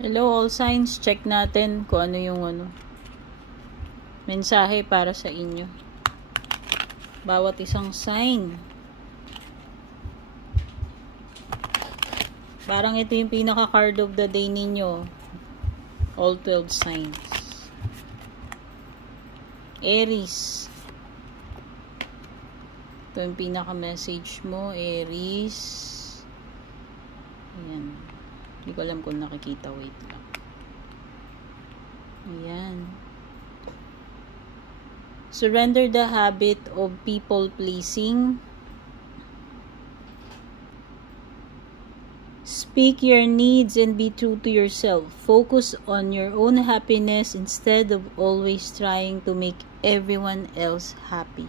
Hello all signs, check natin kung ano yung mensahe para sa inyo. Bawat isang sign. Parang ito yung pinaka card of the day ninyo. All 12 signs. Aries. Ito yung pinaka message mo, Aries. Ayan. Hindi ko alam kung nakikita. Wait lang. Ayan. Surrender the habit of people pleasing. Speak your needs and be true to yourself. Focus on your own happiness instead of always trying to make everyone else happy.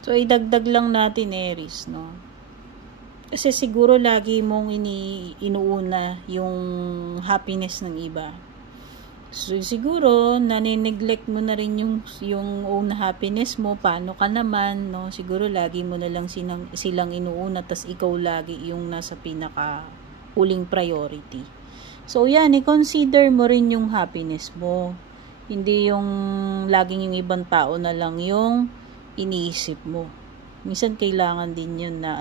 So, idagdag lang natin, Aries, no? Kasi siguro lagi mong inuuna yung happiness ng iba. So, siguro, nanineglect mo na rin yung own happiness mo. Paano ka naman, no? Siguro, lagi mo na lang silang inuuna, tas ikaw lagi yung nasa pinaka-huling priority. So, yan, i-consider mo rin yung happiness mo. Hindi yung laging yung ibang tao na lang yung iniisip mo. Minsan, kailangan din yun na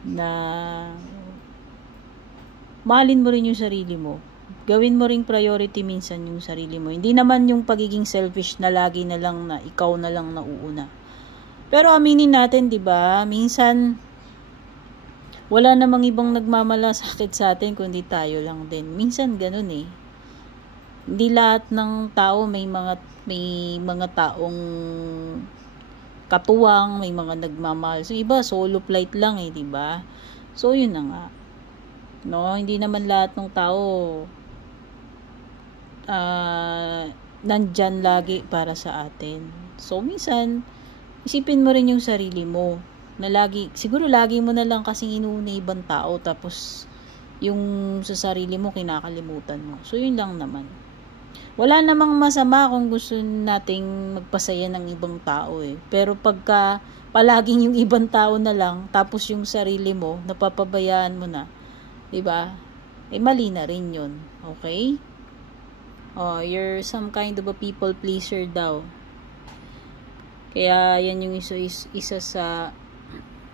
na mahalin mo rin yung sarili mo. Gawin mo ring priority minsan yung sarili mo. Hindi naman yung pagiging selfish na lagi na lang na ikaw na lang nauuna. Pero aminin natin, 'di ba? Minsan wala namang ibang nagmamalasakit sa atin kundi tayo lang din. Minsan ganun eh. Hindi lahat ng tao may mga taong katuwang, may mga nagmamahal. So iba solo flight lang eh, 'di ba? So yun na nga. No, hindi naman lahat ng tao nandyan lagi para sa atin. So, minsan, isipin mo rin yung sarili mo. Na siguro lagi mo na lang kasing inuuna ibang tao, tapos, yung sa sarili mo, kinakalimutan mo. So, yun lang naman. Wala namang masama kung gusto nating magpasaya ng ibang tao eh. Pero pagka, palaging yung ibang tao na lang, tapos yung sarili mo, napapabayaan mo na, diba? Eh, mali na rin yun. Okay? Oh, you're some kind of a people pleaser daw. Kaya yan yung isa sa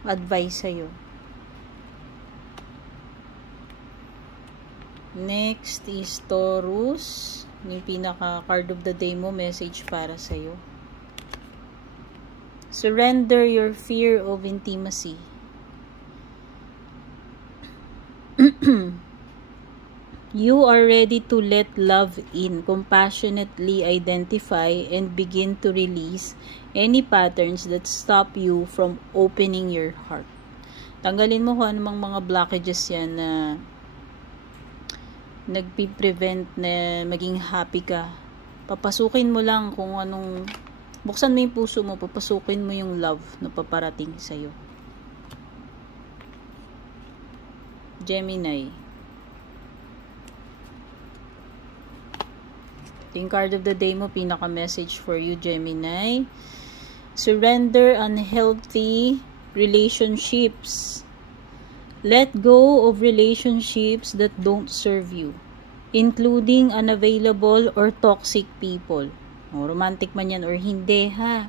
advice sa'yo. Next is Taurus. Yung pinaka card of the day mo, message para sa'yo. Surrender your fear of intimacy. You are ready to let love in, compassionately identify and begin to release any patterns that stop you from opening your heart. Tanggalin mo kung anumang mga blockages yan na nagpi-prevent na maging happy ka. Papasukin mo lang kung anong, buksan mo yung puso mo, papasukin mo yung love na paparating sa'yo. Gemini. Yung card of the day mo, pinaka-message for you, Gemini. Surrender unhealthy relationships. Let go of relationships that don't serve you, including unavailable or toxic people. O, romantic man yan or hindi, ha?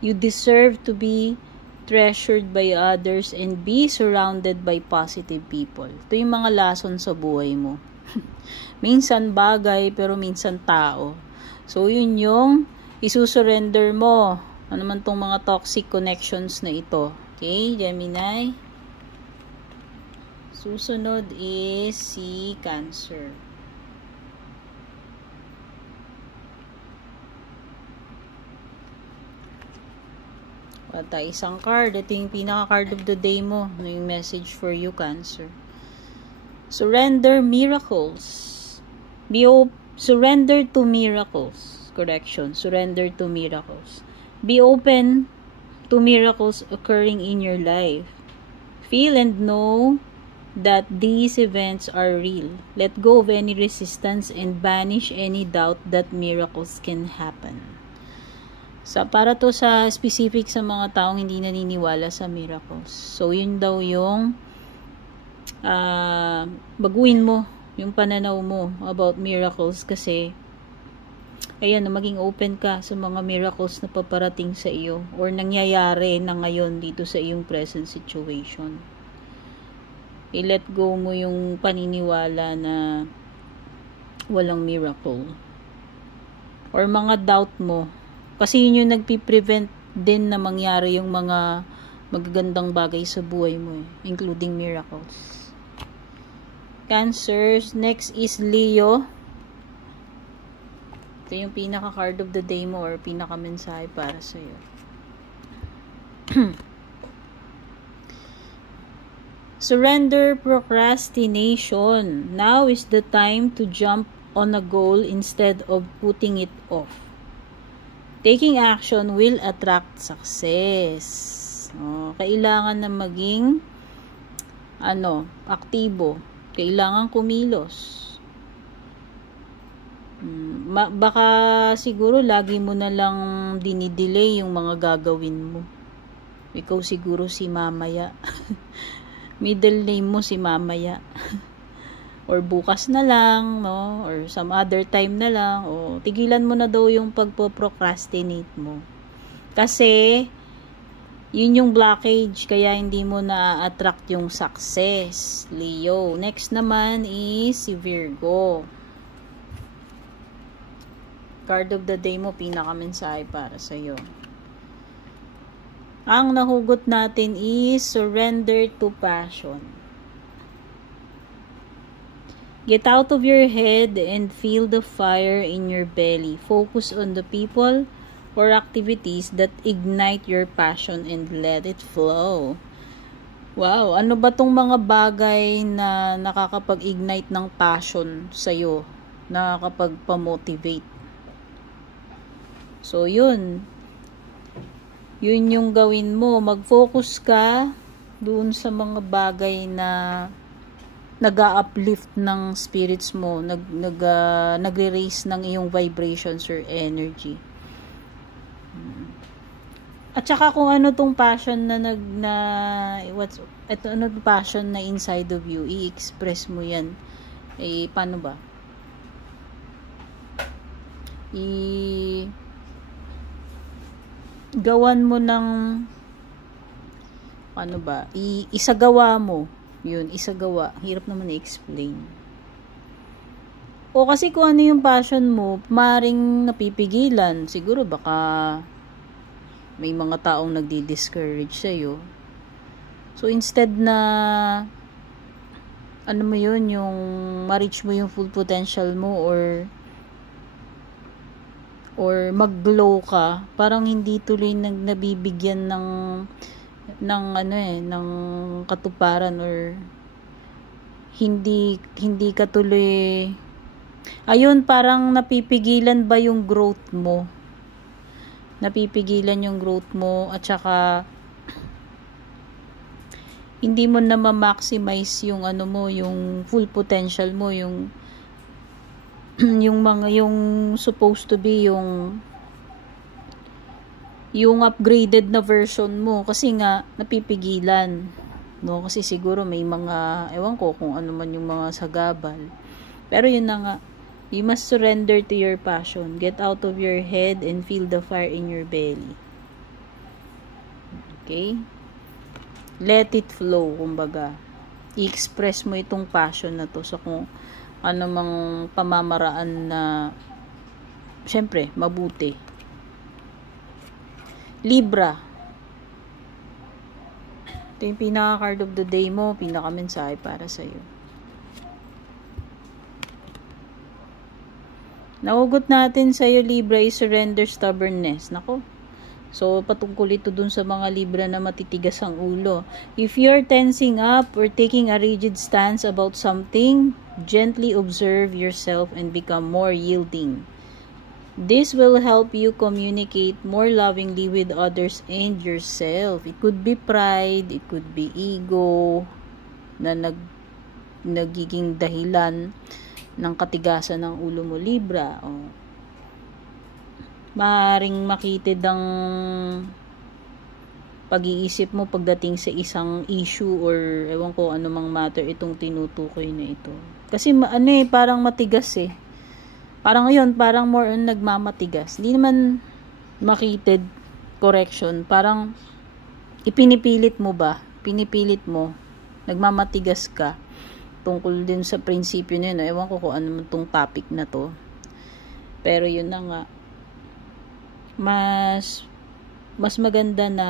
You deserve to be treasured by others and be surrounded by positive people. Ito yung mga lason sa buhay mo. Minsan bagay, pero minsan tao. So, yun yung isusurrender mo. Ano man tong mga toxic connections na ito. Okay, Gemini? Susunod is si Cancer. At isang card. Ito yung pinaka-card of the day mo. Yung message for you, Cancer. Surrender miracles. Surrender to miracles. Correction. Surrender to miracles. Be open to miracles occurring in your life. Feel and know that these events are real. Let go of any resistance and banish any doubt that miracles can happen. Para to sa specific sa mga taong hindi naniniwala sa miracles. So, yun daw yung baguhin mo yung pananaw mo about miracles, kasi ayan, maging open ka sa mga miracles na paparating sa iyo or nangyayari na ngayon dito sa iyong present situation. I-let go mo yung paniniwala na walang miracle or mga doubt mo, kasi yun yung nagpi-prevent din na mangyari yung mga magagandang bagay sa buhay mo, including miracles. Cancers, next is Leo. Ito yung pinaka-card of the day mo or pinaka-mensahe para sa'yo. Surrender procrastination. Now is the time to jump on a goal instead of putting it off. Taking action will attract success. Kailangan na maging aktibo. Kailangan kumilos. Baka siguro lagi mo na lang dinidelay yung mga gagawin mo. Ikaw siguro si mamaya. Middle name mo si mamaya. Or bukas na lang, no? Or some other time na lang. O tigilan mo na daw yung pagpo-procrastinate mo. Kasi yun yung blockage, kaya hindi mo na-attract yung success. Leo. Next naman is si Virgo. Card of the day mo, pinaka-mensahe para sa'yo. Ang nahugot natin is surrender to passion. Get out of your head and feel the fire in your belly. Focus on the people or activities that ignite your passion and let it flow. Wow, ano ba tong mga bagay na nakakapag-ignite ng passion sa'yo? Nakakapag-pamotivate? So, yun. Yun yung gawin mo. Mag-focus ka doon sa mga bagay na nag-uplift ng spirits mo, nagre-raise ng iyong vibrations or energy. At saka kung ano tong passion ano passion na inside of you, i-express mo yan. Paano ba? Gawan mo ng isagawa mo. Yun, isagawa. Hirap naman i-explain. O kasi kung ano yung passion mo, maring napipigilan. Siguro baka may mga taong nagdi-discourage sa'yo. So, instead na yung ma-reach mo yung full potential mo or mag-glow ka, parang hindi tuloy nabibigyan ng katuparan or hindi ka tuloy, ayun, parang napipigilan ba yung growth mo, at saka hindi mo na ma-maximize yung yung full potential mo, yung supposed to be yung upgraded na version mo, kasi nga napipigilan, no? Kasi siguro may mga, ewan ko kung ano man yung mga sagabal, pero yun na nga, you must surrender to your passion. Get out of your head and feel the fire in your belly. Okay? Let it flow, kumbaga. I-express mo itong passion na to sa kung ano mang pamamaraan na syempre mabuti. Libra. Ito yung pinaka-card of the day mo, pinaka-mensahe para sa'yo. Nahugot natin sa'yo, Libra, is surrender stubbornness. Nako. So, patungkol ito dun sa mga Libra na matitigas ang ulo. If you're tensing up or taking a rigid stance about something, gently observe yourself and become more yielding. This will help you communicate more lovingly with others and yourself. It could be pride, it could be ego na nagiging dahilan ng katigasan ng ulo mo, Libra. Maaaring makitid ang pag-iisip mo pagdating sa isang issue or ewan ko ano mang matter itong tinutukoy na ito. Kasi parang matigas eh. Parang ngayon, parang more on nagmamatigas. Hindi naman makitid correction. Parang ipinipilit mo ba? Pinipilit mo. Nagmamatigas ka. Tungkol din sa prinsipyo na yun. Ewan ko kung ano tong topic na to. Pero yun na nga. Mas maganda na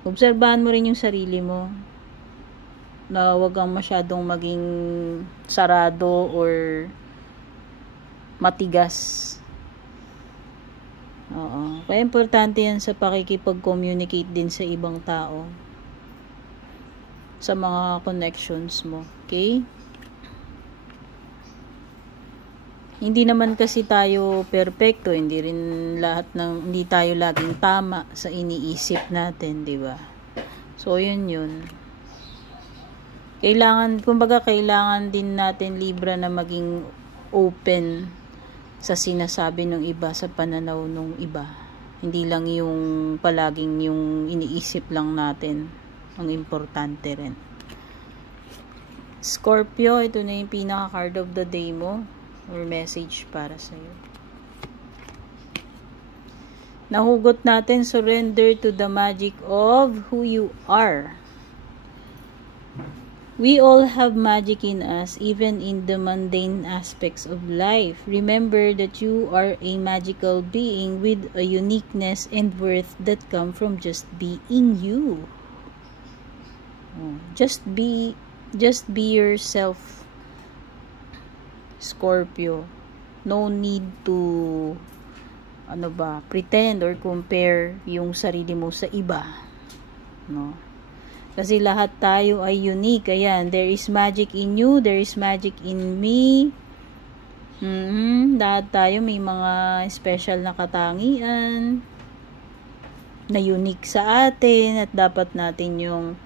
obserbahan mo rin yung sarili mo. Na wag kang masyadong maging sarado or matigas. Oo. Kaya importante yan sa pakikipag-communicate din sa ibang tao. Sa mga connections mo. Okay? Hindi naman kasi tayo perfecto. Hindi tayo laging tama sa iniisip natin, di ba? So, yun. Kailangan din natin libra na maging open sa sinasabi ng iba, sa pananaw ng iba. Hindi lang yung palaging yung iniisip lang natin ang importante rin. Scorpio, ito na yung pinaka-card of the day mo or message para sa'yo. Nahugot natin, surrender to the magic of who you are. We all have magic in us, even in the mundane aspects of life. Remember that you are a magical being with a uniqueness and worth that come from just being you. Just be yourself, Scorpio. No need to pretend or compare yung sarili mo sa iba. No? Kasi lahat tayo ay unique. Ayan, there is magic in you, there is magic in me. Lahat tayo may mga special na katangian na unique sa atin at dapat natin yung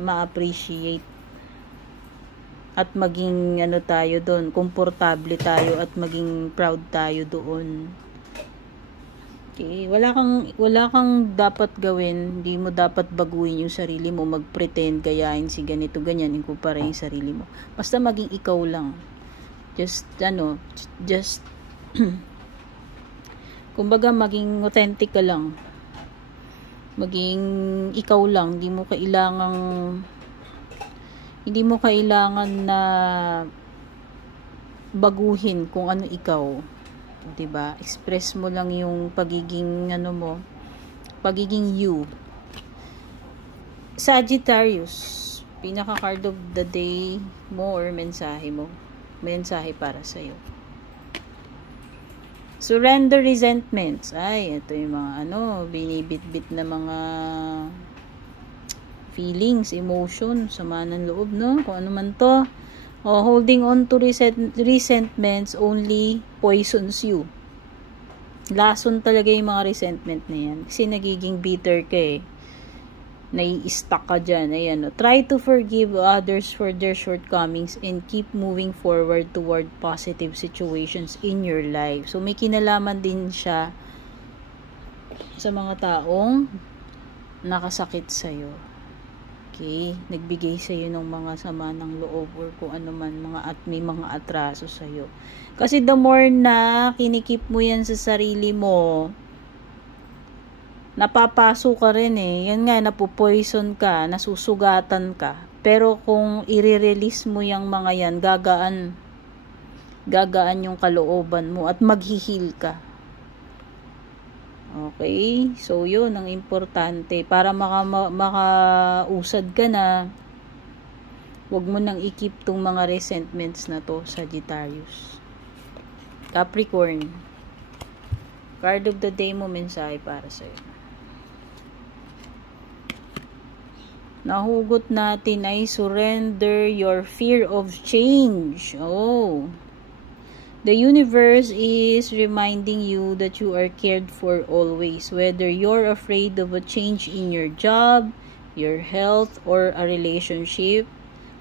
ma-appreciate. At maging tayo doon, komportable tayo at maging proud tayo doon. Okay, wala kang dapat gawin, hindi mo dapat baguhin yung sarili mo, mag-pretend, gayahin si ganito, ganyan, ikumpara yung sarili mo. Basta maging ikaw lang. Just kumbaga maging authentic ka lang. Maging ikaw lang, hindi mo kailangan na baguhin kung ano ikaw. 'Di ba? Express mo lang yung pagiging pagiging you. Sagittarius, pinaka card of the day mo or mensahe mo. Mensahe para sa iyo. Surrender resentments. Ay, ito yung mga binibit-bit na mga feelings, emotion, sama ng loob, no? Kung ano man to. Holding on to resentments only poisons you. Lason talaga yung mga resentment na yan. Kasi nagiging bitter ka eh. Nai-stuck ka dyan. Ayan, no? Try to forgive others for their shortcomings and keep moving forward toward positive situations in your life. So, may kinalaman din siya sa mga taong nakasakit sa'yo. Okay, nagbigay sa iyo ng mga sama ng loob or kung ano man may mga atraso sa iyo. Kasi the more na kinikip mo yan sa sarili mo, napapaso ka rin eh. Yan nga, napupoison ka, nasusugatan ka. Pero kung i-release mo yung mga yan, gagaan yung kalooban mo at maghihil ka. Okay? So, yun ang importante. Para makausad ka na, huwag mo nang ikip tong mga resentments na to, Sagittarius. Capricorn. Card of the day mo, mensahe para sa'yo. Nahugot natin ay surrender your fear of change. Oh. The universe is reminding you that you are cared for always, whether you're afraid of a change in your job, your health, or a relationship,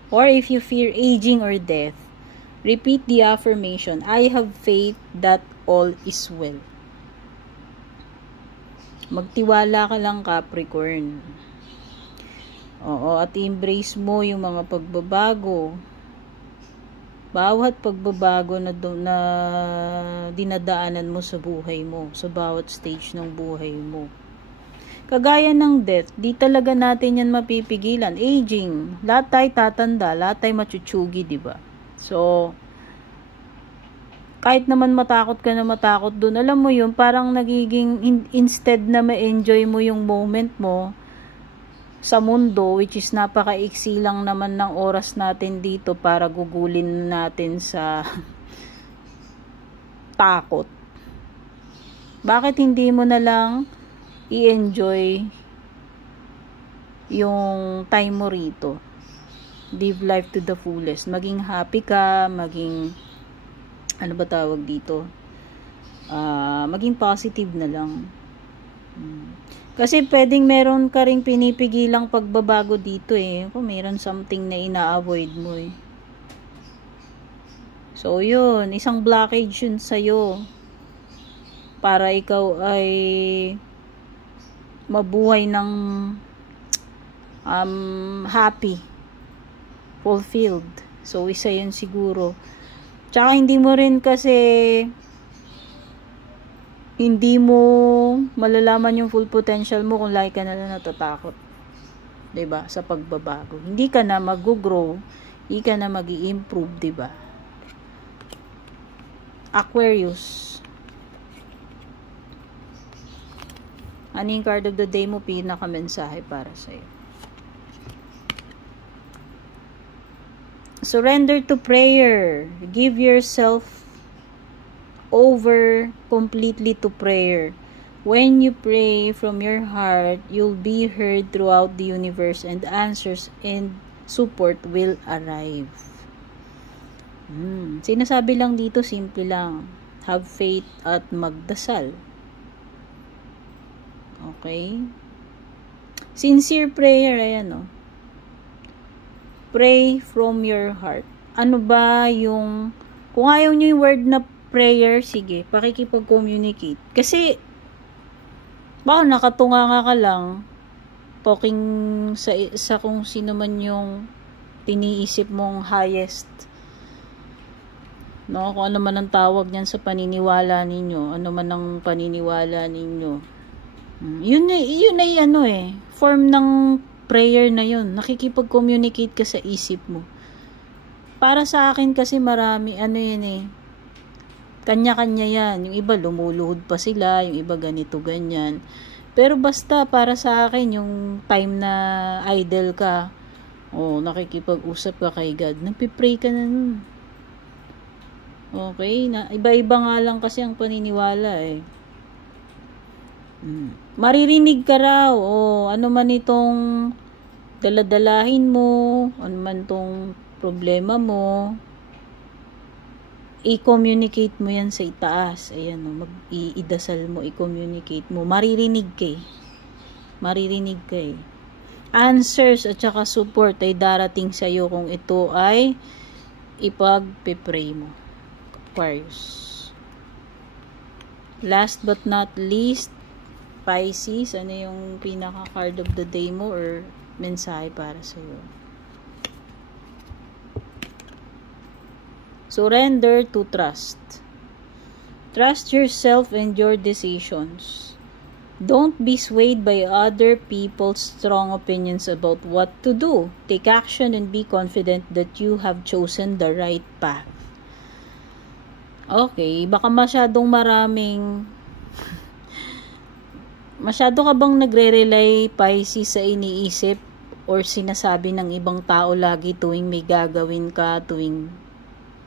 or if you fear aging or death. Repeat the affirmation, I have faith that all is well. Magtiwala ka lang, Capricorn. Oo, at embrace mo yung mga pagbabago. Bawat pagbabago na dinadaanan mo sa buhay mo, sa bawat stage ng buhay mo. Kagaya ng death, di talaga natin yan mapipigilan. Aging, lahat tayo tatanda, lahat tayo machuchugi, di ba? So, kahit naman matakot ka na matakot dun, alam mo yun, parang nagiging, instead na ma-enjoy mo yung moment mo sa mundo, which is napakaiksi lang naman ng oras natin dito para gugulin natin sa takot. Bakit hindi mo na lang i-enjoy yung time mo rito? Live life to the fullest. Maging happy ka, maging, ano ba tawag dito? Maging positive na lang. Kasi pwedeng meron ka ring pinipigilang pagbabago dito eh. Kung meron something na ina-avoid mo eh. So yun, isang blockage yun sa'yo. Para ikaw ay mabuhay ng happy, fulfilled. So isa yun siguro. Tsaka hindi mo rin kasi hindi mo malalaman yung full potential mo kung lagi ka na lang natatakot. 'Di ba? Sa pagbabago. Hindi ka na mag-grow, hindi ka na mag-i-improve, 'di ba? Aquarius. Ano yung card of the day mo? Pinaka-mensahe para sa'yo. Surrender to prayer. Give yourself over completely to prayer. When you pray from your heart, you'll be heard throughout the universe and answers and support will arrive. Sinasabi lang dito, simple lang. Have faith at magdasal. Okay? Sincere prayer, ayan o. Pray from your heart. Ano ba yung, kung ayaw nyo yung word na prayer, sige, pakikipag-communicate. Kasi, baka nakatunganga ka lang, talking sa kung sino man yung tiniisip mong highest. No? Kung ano man ang tawag niyan sa paniniwala ninyo, ano man ang paniniwala ninyo. Yun ay ano eh, form ng prayer na yun. Nakikipag-communicate ka sa isip mo. Para sa akin kasi marami, ano yun eh, kanya-kanya yan. Yung iba lumuluhod pa sila, yung iba ganito, ganyan. Pero basta para sa akin, yung time na idle ka, nakikipag-usap ka kay God, nagpipray ka na nun. Okay? Iba-iba nga lang kasi ang paniniwala eh. Maririnig ka raw ano man itong daladalahin mo, ano man itong problema mo, i-communicate mo yan sa itaas. Ayan mag-iidasal mo, i-communicate mo, maririnig ka eh. Answers at saka support ay darating sa iyo kung ito ay ipag-pray mo. Aquarius. Last but not least, Pisces, ano yung pinaka-card of the day mo or mensahe para sa'yo? Surrender to trust. Trust yourself and your decisions. Don't be swayed by other people's strong opinions about what to do. Take action and be confident that you have chosen the right path. Okay, baka masyado ka bang nagre-rely, Pisces, sa iniisip or sinasabi ng ibang tao lagi tuwing may gagawin ka, tuwing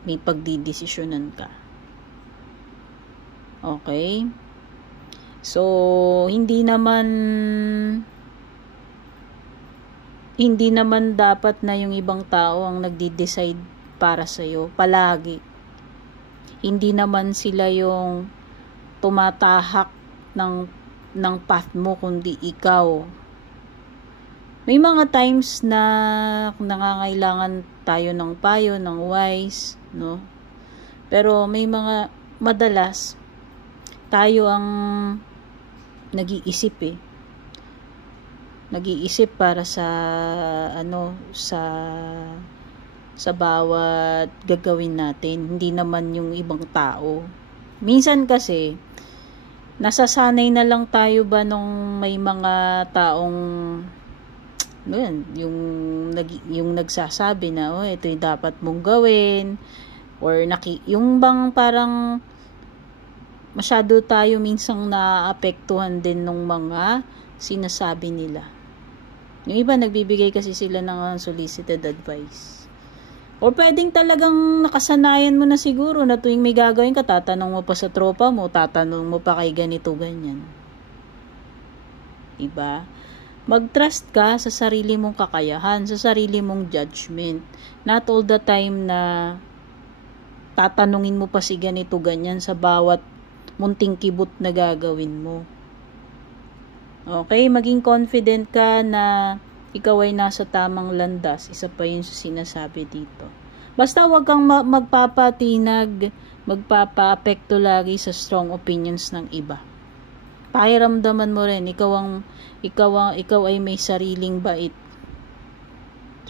may pagdidesisyonan ka? Okay? So, hindi naman dapat na yung ibang tao ang nagdi-decide para sa'yo, palagi. Hindi naman sila yung tumatahak ng path mo, kundi ikaw. May mga times na nangangailangan tayo ng payo, ng wise, no? Pero may mga madalas tayo ang nag-iisip eh. Nag-iisip para sa sa bawat gagawin natin, hindi naman yung ibang tao. Minsan kasi nasasanay na lang tayo ba nung may mga taong yung nagsasabi na ito yung dapat mong gawin, or yung bang parang masyado tayo minsang naapektuhan din ng mga sinasabi nila. Yung iba nagbibigay kasi sila ng unsolicited advice. O pwedeng talagang nakasanayan mo na siguro na tuwing may gagawin ka, tatanong mo pa sa tropa mo, tatanong mo pa kay ganito, ganyan. Diba? Mag-trust ka sa sarili mong kakayahan, sa sarili mong judgment. Not all the time na tatanungin mo pa si ganito, ganyan sa bawat munting kibot na gagawin mo. Okay? Maging confident ka na ikaw ay nasa tamang landas. Isa pa yun sa sinasabi dito. Basta huwag kang magpapatinag, magpapa-apekto lagi sa strong opinions ng iba. Pakiramdaman mo rin, ikaw ay may sariling bait.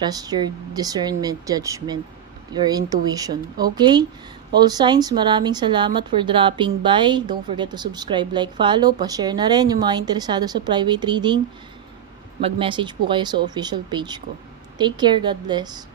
Trust your discernment, judgment, your intuition. Okay? All signs, maraming salamat for dropping by. Don't forget to subscribe, like, follow, pa-share na rin yung mga interesado sa private reading. Mag-message po kayo sa official page ko. Take care. God bless.